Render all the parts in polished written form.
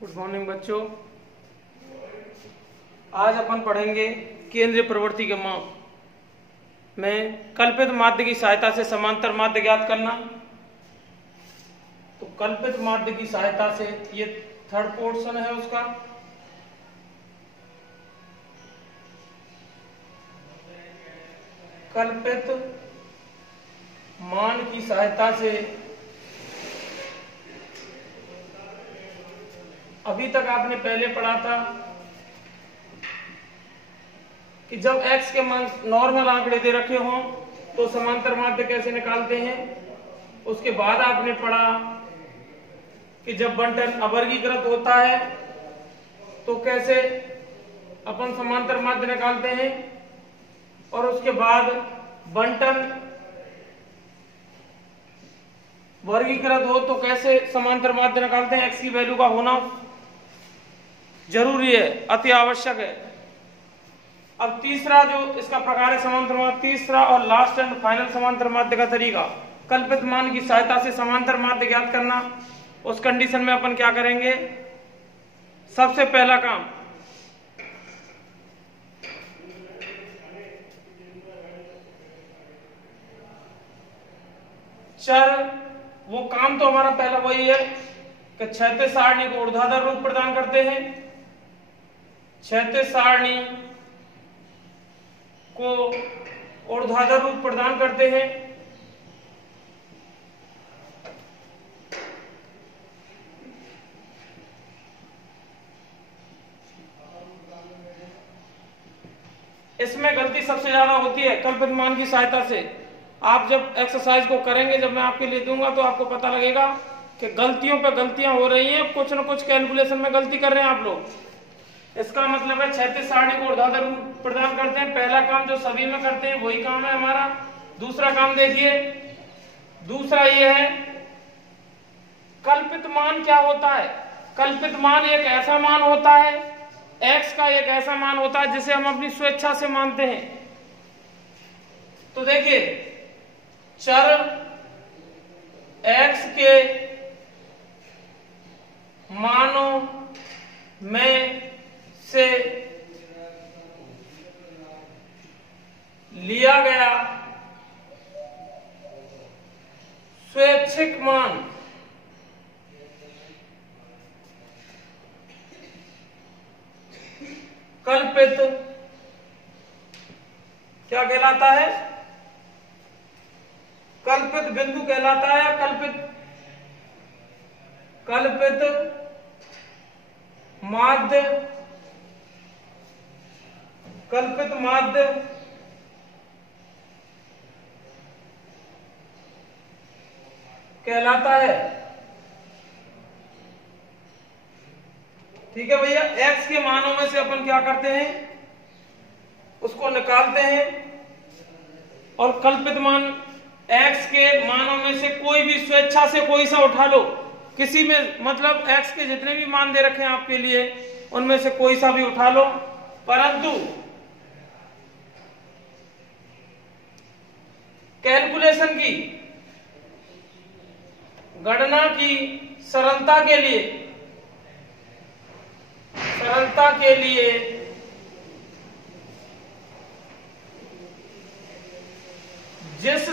Good morning बच्चों। आज अपन पढ़ेंगे केंद्रीय प्रवृत्ति के माप में कल्पित माध्य की सहायता से समांतर माध्य ज्ञात करना। तो कल्पित माध्य की सहायता से ये थर्ड पोर्शन है उसका। कल्पित मान की सहायता से अभी तक आपने पहले पढ़ा था कि जब x के मान नॉर्मल आंकड़े दे रखे हों तो समांतर माध्य कैसे निकालते हैं। उसके बाद आपने पढ़ा कि जब बंटन अवर्गीकृत होता है तो कैसे अपन समांतर माध्य निकालते हैं, और उसके बाद बंटन वर्गीकृत हो तो कैसे समांतर माध्य निकालते हैं। x की वैल्यू का होना जरूरी है, अति आवश्यक है। अब तीसरा जो इसका प्रकार है समांतर माध्य, तीसरा और लास्ट एंड फाइनल समांतर माध्य का तरीका कल्पित मान की सहायता से समांतर माध्य ज्ञात करना। उस कंडीशन में अपन क्या करेंगे, सबसे पहला काम चर, वो काम तो हमारा पहला वही है कि क्षैतिज सारणी को ऊर्ध्वाधर रूप प्रदान करते हैं। क्षैतिज सारणी को ऊर्ध्वाधर रूप प्रदान करते हैं। इसमें गलती सबसे ज्यादा होती है कल्पित मान की सहायता से। आप जब एक्सरसाइज को करेंगे, जब मैं आपके लिए दूंगा तो आपको पता लगेगा कि गलतियों पे गलतियां हो रही हैं, कुछ न कुछ कैलकुलेशन में गलती कर रहे हैं आप लोग। इसका मतलब है क्षैतिज सारणी को ऊर्ध्वाधर रूप प्रदान करते हैं। पहला काम जो सभी में करते हैं वही काम है हमारा। दूसरा काम देखिए, दूसरा ये है कल्पित मान क्या होता है। कल्पित मान एक ऐसा मान होता है, x का एक ऐसा मान होता है जिसे हम अपनी स्वेच्छा से मानते हैं। तो देखिए, चर x के मानों में से लिया गया स्वैच्छिक मान कल्पित क्या कहलाता है, कल्पित बिंदु कहलाता है। कल्पित माध्य, कल्पित माध्य कहलाता है। ठीक है भैया, x के मानों में से अपन क्या करते हैं, उसको निकालते हैं, और कल्पित मान x के मानों में से कोई भी स्वेच्छा से कोई सा उठा लो। किसी में मतलब x के जितने भी मान दे रखे हैं आपके लिए, उनमें से कोई सा भी उठा लो। परंतु कैलकुलेशन की, गणना की सरलता के लिए जिस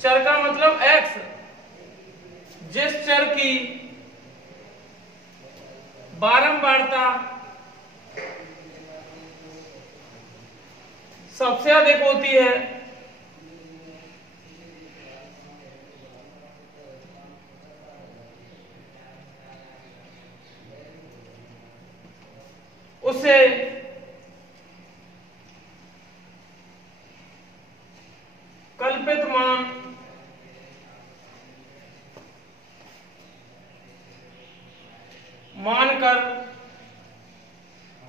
चर का मतलब x, जिस चर की बारंबारता सबसे अधिक होती है, उसे कल्पित मान मानकर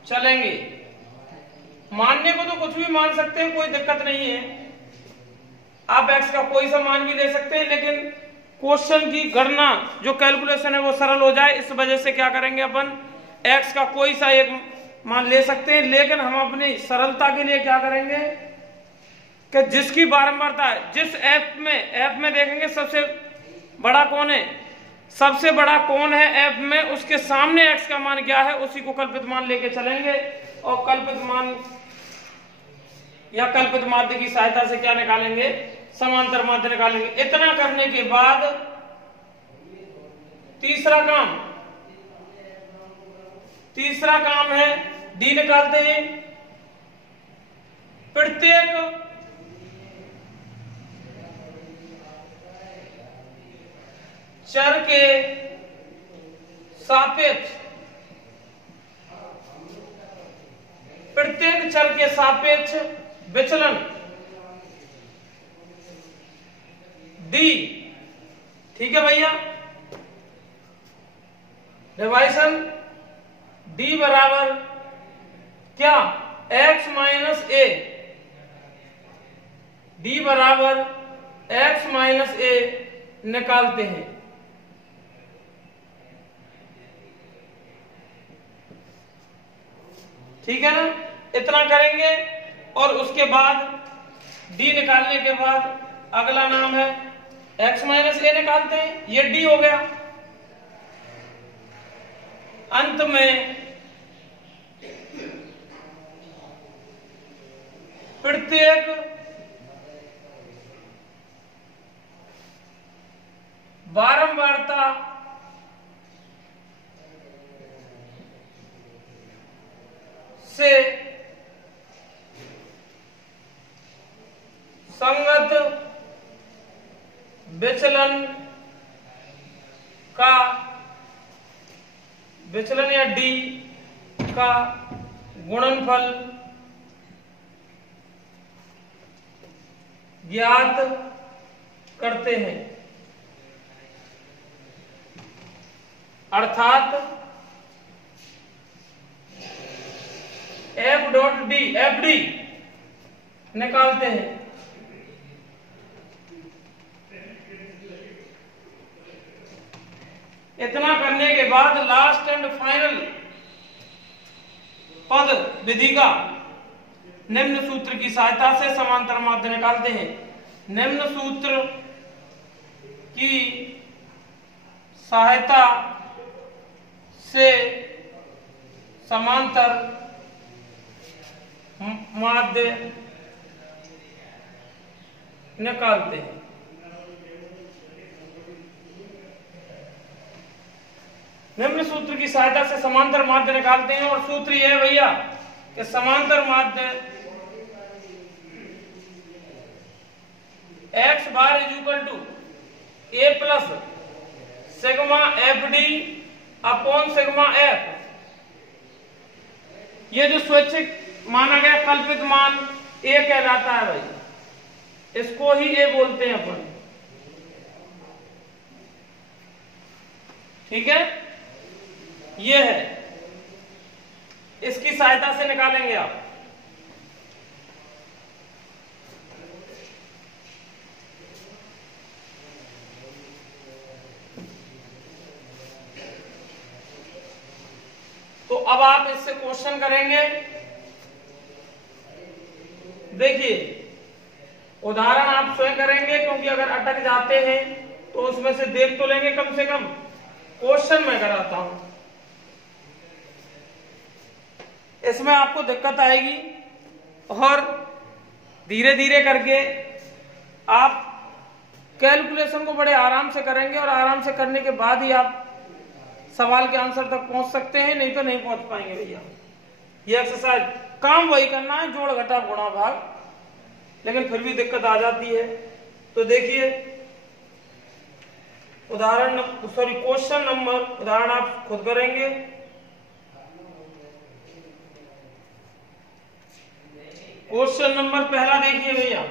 चलेंगे। मानने को तो कुछ भी मान सकते हैं, कोई दिक्कत नहीं है। आप x का कोई सा मान भी ले सकते हैं, लेकिन क्वेश्चन की गणना जो कैलकुलेशन है वो सरल हो जाए, इस वजह से क्या करेंगे अपन, x का कोई सा एक मान ले सकते हैं, लेकिन हम अपनी सरलता के लिए क्या करेंगे, कि जिसकी बारंबारता है, जिस एफ में देखेंगे सबसे बड़ा कौन है, सबसे बड़ा कौन है एफ में, उसके सामने एक्स का मान क्या है उसी को कल्पित मान लेके चलेंगे और कल्पित मान या कल्पित माध्य की सहायता से क्या निकालेंगे, समांतर माध्य निकालेंगे। इतना करने के बाद तीसरा काम है डी निकालते हैं। प्रत्येक चर के सापेक्ष, प्रत्येक चर के सापेक्ष विचलन डी, ठीक है भैया, डिवाइसन डी बराबर क्या, x माइनस ए, डी बराबर x माइनस ए निकालते हैं। ठीक है ना, इतना करेंगे और उसके बाद d निकालने के बाद अगला नाम है x माइनस ए निकालते हैं, ये d हो गया। अंत में प्रत्येक बारंबारता से संगत विचलन का, विचलन या डी का गुणनफल ज्ञात करते हैं, अर्थात F dot D, F D निकालते हैं। इतना करने के बाद लास्ट एंड फाइनल पद विधि का निम्न सूत्र की सहायता से समांतर माध्य निकालते हैं। निम्न सूत्र की सहायता से समांतर माध्य निकालते हैं। निम्न सूत्र की सहायता से समांतर माध्य निकालते हैं और सूत्र यह है भैया कि समांतर माध्य x bar is equal to a plus sigma f d upon sigma f. ये जो स्वैच्छिक माना गया कल्पित मान a कहलाता है भाई, इसको ही a बोलते हैं अपन। ठीक है, ये है, इसकी सहायता से निकालेंगे आप। तो अब आप इससे क्वेश्चन करेंगे। देखिए उदाहरण आप स्वयं करेंगे, क्योंकि अगर अटक जाते हैं तो उसमें से देख तो लेंगे कम से कम। क्वेश्चन मैं कराता हूं, इसमें आपको दिक्कत आएगी और धीरे धीरे करके आप कैलकुलेशन को बड़े आराम से करेंगे और आराम से करने के बाद ही आप सवाल के आंसर तक पहुंच सकते हैं, नहीं तो नहीं पहुंच पाएंगे भैया। ये एक्सरसाइज काम वही करना है, जोड़ घटा गुणा भाग, लेकिन फिर भी दिक्कत आ जाती है। तो देखिए क्वेश्चन नंबर, उदाहरण आप खुद करेंगे। क्वेश्चन नंबर पहला देखिए भैया,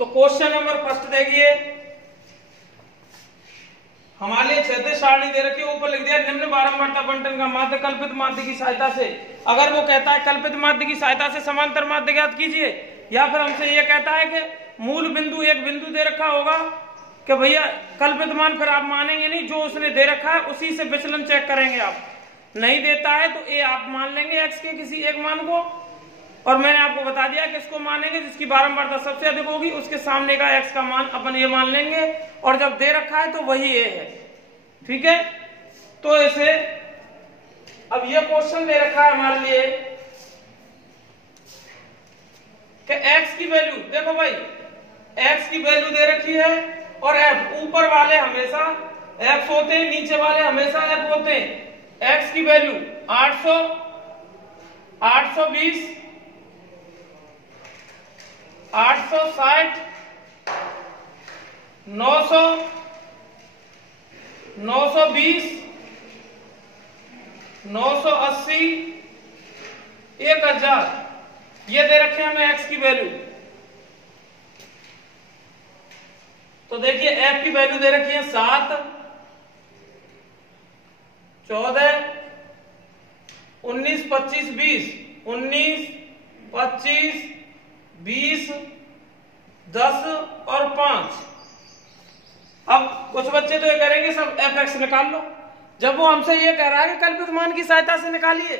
तो क्वेश्चन नंबर फर्स्ट देखिए, हमारे क्षैतिज सारणी दे रखी है, ऊपर लिख दिया निम्न बारंबारता बंटन का माध्य कल्पित माध्य की सहायता से। अगर वो कहता है कल्पित माध्य की सहायता से समांतर माध्य ज्ञात कीजिए, या फिर हमसे ये कहता है कि मूल बिंदु एक बिंदु दे रखा होगा कि भैया कल्पित मान फिर आप मानेंगे नहीं, जो उसने दे रखा है उसी से विचलन चेक करेंगे आप। नहीं देता है तो ए आप मान लेंगे एक्स के किसी एक मान को, और मैंने आपको बता दिया कि इसको मानेंगे जिसकी बारंबारता सबसे अधिक होगी, उसके सामने का एक्स का मान अपन ये मान लेंगे, और जब दे रखा है तो वही ए है। ठीक है, तो इसे अब ये क्वेश्चन दे रखा है हमारे लिए कि x की वैल्यू, देखो भाई x की वैल्यू दे रखी है और f, ऊपर वाले हमेशा x होते हैं, नीचे वाले हमेशा f होते हैं। x की वैल्यू 800, 820, 860, 900, 920, 980, 1000, ये दे रखे हैं हमें x की वैल्यू। तो देखिए f की वैल्यू दे रखी है 7, 14, 19, 25, 20, 19, 25, 20, 10 और 5। अब कुछ बच्चे तो ये करेंगे सब fx निकाल लो, जब वो हमसे ये कह रहा है कि कल्पित मान की सहायता से निकालिए,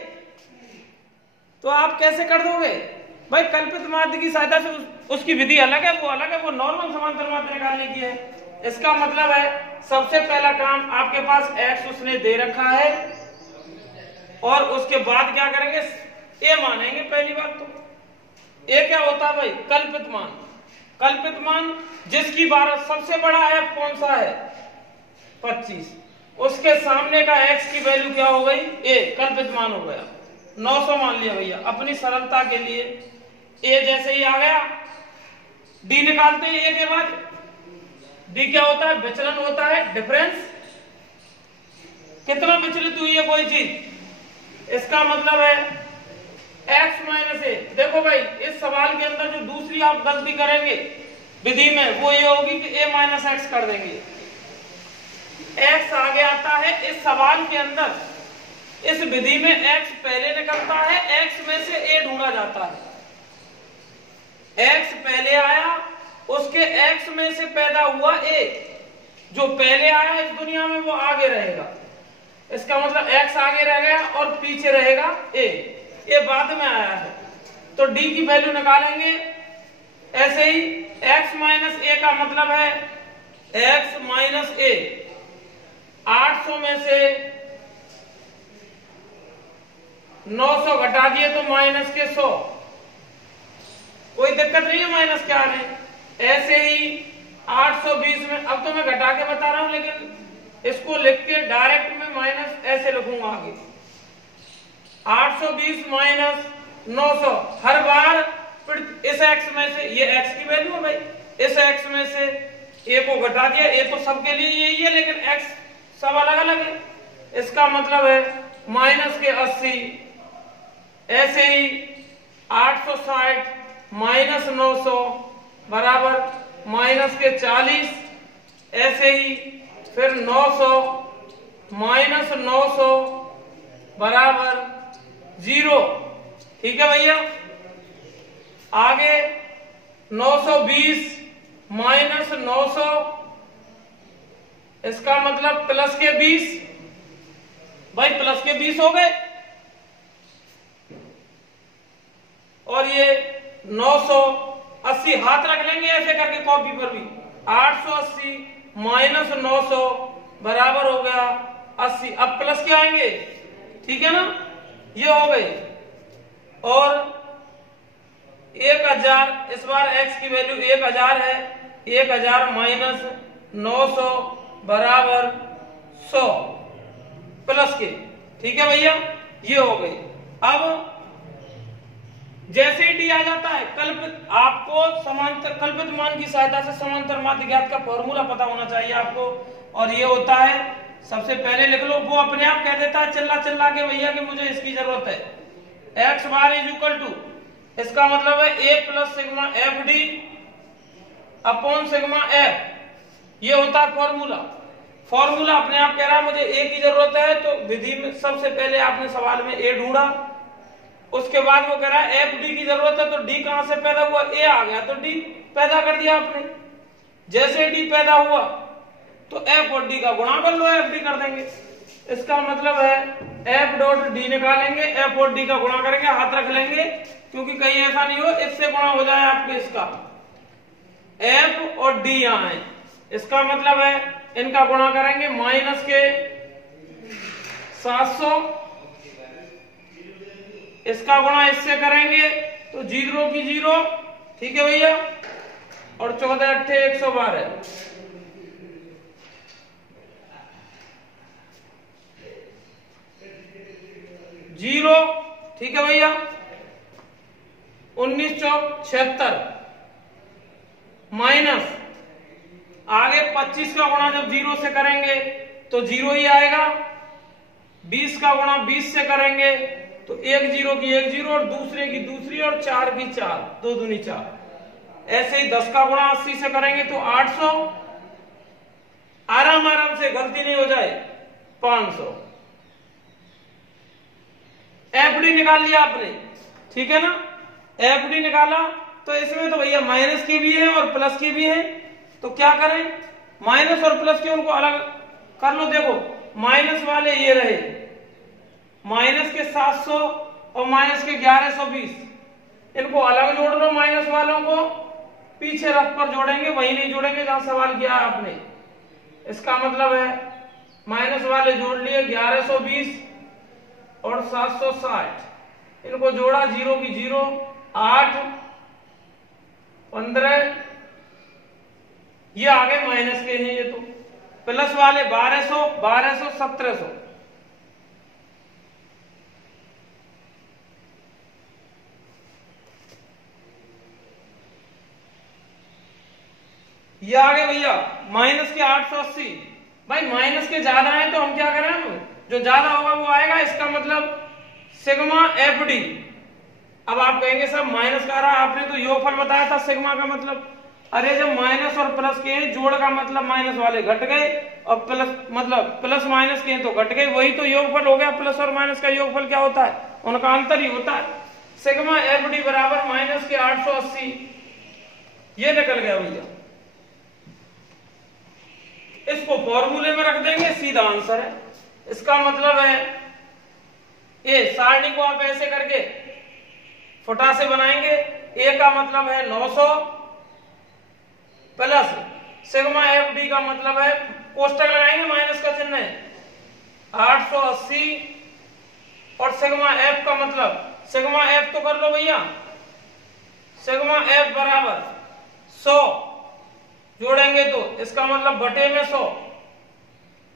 तो आप कैसे कर दोगे भाई? कल्पित माध्य की सहायता से उसकी विधि अलग है, वो अलग है, वो नॉर्मल समांतर माध्य निकालने की है। इसका मतलब है सबसे पहला काम आपके पास x उसने दे रखा है, और उसके बाद क्या करेंगे, a मानेंगे। पहली बात तो a क्या होता है भाई? कल्पित मान। कल्पित मान जिसकी सबसे बड़ा f कौन सा है? 25, उसके सामने का x की वैल्यू क्या हो गई? a, कल्पित मान हो गया। 900 मान लिया भैया अपनी सरलता के लिए। a जैसे ही आ गया, d निकालते हैं a के बाद। d क्या होता है? विचलन होता है, डिफरेंस। कितना विचलित हुई है कोई चीज, इसका मतलब है x माइनस a। देखो भाई इस सवाल के अंदर जो दूसरी आप गलती करेंगे विधि में, वो ये होगी कि a माइनस एक्स कर देंगे। x आगे आता है इस सवाल के अंदर, इस विधि में x पहले निकलता है, x में से a ढूंढा जाता है। x पहले आया, उसके x में से पैदा हुआ a, जो पहले आया इस दुनिया में वो आगे रहेगा। इसका मतलब x आगे रह गया और पीछे रहेगा a, ये बाद में आया है। तो d की वैल्यू निकालेंगे ऐसे ही। x माइनस a का मतलब है x माइनस a। 800 में से 900 घटा दिए तो माइनस के 100, कोई दिक्कत नहीं है माइनस के आने। ऐसे ही 820 में, अब तो मैं घटा के बता रहा हूं, लेकिन इसको लिख के डायरेक्ट में माइनस ऐसे लिखूंगा आगे। 820 माइनस 900, हर बार फिर इस x में से, ये x की वैल्यू है भाई, इस x में से a को घटा दिया। a तो सबके लिए यही है, लेकिन x सब अलग अलग है। इसका मतलब है माइनस के 80। ऐसे ही 860 माइनस 900 बराबर माइनस के 40। ऐसे ही फिर 900 माइनस 900 बराबर 0। ठीक है भैया। आगे 920 माइनस 900, इसका मतलब प्लस के 20। भाई प्लस के 20 हो गए, और ये 980 हाथ रख लेंगे ऐसे करके कॉपी पर भी। 880 माइनस 900 बराबर हो गया 80। अब प्लस के आएंगे, ठीक है ना, ये हो गई। और 1000, इस बार x की वैल्यू 1000 है। 1000 माइनस 900 बराबर 100 प्लस के। ठीक है भैया, ये हो गई। अब जैसे ही डी आ जाता है, कल्पित, आपको समांतर कल्पित मान की सहायता से समांतर माध्य ज्ञात का फॉर्मूला पता होना चाहिए आपको। और ये होता है, सबसे पहले लिख लो, वो अपने आप कह देता है चिल्ला चिल्ला के भैया कि मुझे इसकी जरूरत है। X bar is equal to, इसका मतलब है a plus sigma f d upon sigma f, ये होता है फॉर्मूला। फॉर्मूला अपने आप कह रहा है मुझे ए की जरूरत है, तो विधि में सबसे पहले आपने सवाल में ए ढूंढा, उसके बाद वो कह रहा है एफ डी की जरूरत है, तो डी कहां से पैदा हुआ, ए आ गया तो डी पैदा कर दिया आपने। जैसे डी पैदा हुआ तो एफ और डी का गुणा कर लो, एफ डी कर देंगे। इसका मतलब है एफ डॉट डी निकालेंगे, एफ और डी का गुणा करेंगे, हाथ रख लेंगे क्योंकि कहीं ऐसा नहीं हो इससे गुणा हो जाए आपके इसका, एफ और डी यहां है। इसका मतलब है इनका गुणा करेंगे माइनस के 700, इसका गुणा इससे करेंगे तो 0 की 0, ठीक है भैया, और 14 अट्ठे 112, जीरो, ठीक है भैया, 19 चौक 76 माइनस आगे 25 का गुणा जब 0 से करेंगे तो 0 ही आएगा, 20 का गुणा 20 से करेंगे तो 1 0 की 1 0 और दूसरे की दूसरी और 4 की 4, 2 दूनी 4। ऐसे ही 10 का गुणा 80 से करेंगे तो 800, आराम आराम से गलती नहीं हो जाए, 500। एफडी निकाल लिया आपने, ठीक है ना, एफडी निकाला तो इसमें तो भैया माइनस के भी है और प्लस के भी है, तो क्या करें, माइनस और प्लस के उनको अलग कर लो। देखो माइनस वाले ये रहे, माइनस के 700 और माइनस के 1120, इनको अलग जोड़ लो, माइनस वालों को पीछे रख कर जोड़ेंगे, वही नहीं जोड़ेंगे जहां सवाल किया आपने। इसका मतलब है माइनस वाले जोड़ लिए 1120 और 760, इनको जोड़ा, 0 की 0, 8 15, ये आगे माइनस के हैं, ये तो प्लस वाले 1200 1200 1700, ये आगे भैया माइनस के 880। भाई माइनस के ज्यादा है तो हम क्या करें, हम जो ज्यादा होगा वो आएगा, इसका मतलब सिग्मा एफ डी। अब आप कहेंगे सर माइनस का रहा, आपने तो योगफल बताया था सिग्मा का मतलब, अरे जब माइनस और प्लस के हैं, जोड़ का मतलब माइनस वाले घट गए और प्लस मतलब प्लस माइनस के हैं तो घट गए, वही तो योगफल हो गया। प्लस और माइनस का योगफल क्या होता है, उनका अंतर ही होता है। सिग्मा एफ डी बराबर माइनस के 880, ये निकल गया भैया। इसको फॉर्मूले में रख देंगे, सीधा आंसर है। इसका मतलब है ये सारणी को आप ऐसे करके फुटा से बनाएंगे, ए का मतलब है 900 प्लस सिग्मा एफ डी का मतलब है, कोष्टक लगाएंगे, माइनस का चिन्ह है, 880 और सिग्मा एफ का मतलब, सिग्मा एफ तो कर लो भैया, सिग्मा एफ बराबर 100 जोड़ेंगे तो इसका मतलब बटे में 100।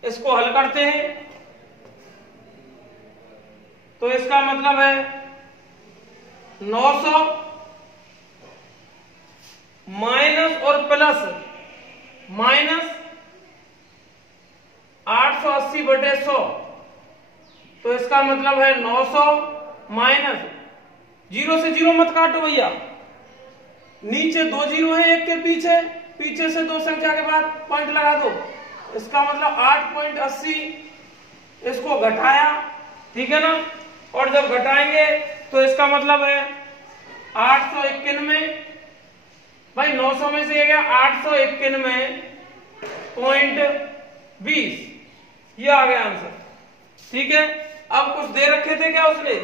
इसको हल करते हैं तो इसका मतलब है 900 माइनस और प्लस माइनस 880 बटे 100, तो इसका मतलब है 900 माइनस, 0 से 0 मत काटो भैया, नीचे 2 0 है एक के पीछे, पीछे से 2 संख्या के बाद पॉइंट लगा दो, इसका मतलब 8.80, इसको घटाया, ठीक है ना, और जब घटाएंगे तो इसका मतलब है 891, भाई 900 में से ये गया 891.20, ये आ गया आंसर, ठीक है। अब कुछ दे रखे थे क्या उसने,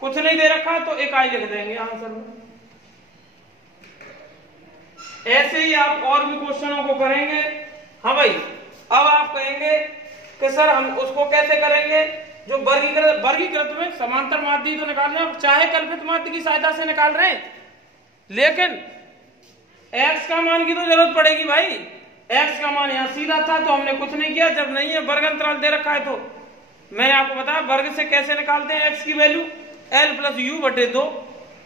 कुछ नहीं दे रखा तो इकाई लिख देंगे आंसर में। ऐसे ही आप और भी क्वेश्चनों को करेंगे। हाँ भाई, अब आप कहेंगे कि सर हम उसको कैसे करेंगे, जो वर्गीकृत में समांतर माध्य तो निकाल रहे हैं, चाहे कल्पित माध्य की सहायता से निकाल रहे हैं, लेकिन x का मान की तो जरूरत पड़ेगी भाई। x का मान यहाँ सीधा था तो हमने कुछ नहीं किया, जब नहीं है वर्ग अंतराल दे रखा है तो मैंने आपको बताया वर्ग से कैसे निकालते हैं x की वैल्यू, l प्लस यू बटे 2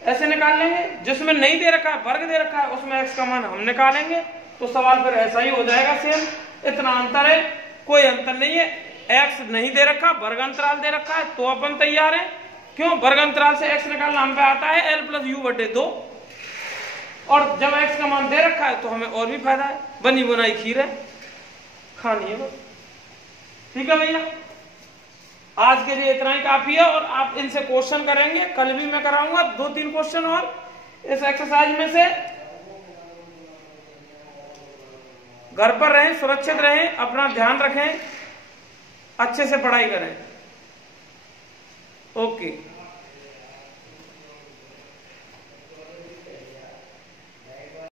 ऐसे निकाल लेंगे। जिसमें नहीं दे रखा है, वर्ग दे रखा है, उसमें x का मान हम निकालेंगे तो सवाल फिर ऐसा ही हो जाएगा सेम। इतना अंतर है, कोई अंतर नहीं है। x नहीं दे रखा, वर्ग अंतराल दे रखा है तो अपन तैयार है। क्यों, वर्ग अंतराल से x निकालना हम पे आता है, l प्लस यू बटे 2, और जब x का मान दे रखा है तो हमें और भी फायदा है, बनी बनाई खीर है, खानी है बस। ठीक है भैया, आज के लिए इतना ही काफी है, और आप इनसे क्वेश्चन करेंगे, कल भी मैं कराऊंगा 2-3 क्वेश्चन और इस एक्सरसाइज में से। घर पर रहें, सुरक्षित रहें, अपना ध्यान रखें, अच्छे से पढ़ाई करें। ओके।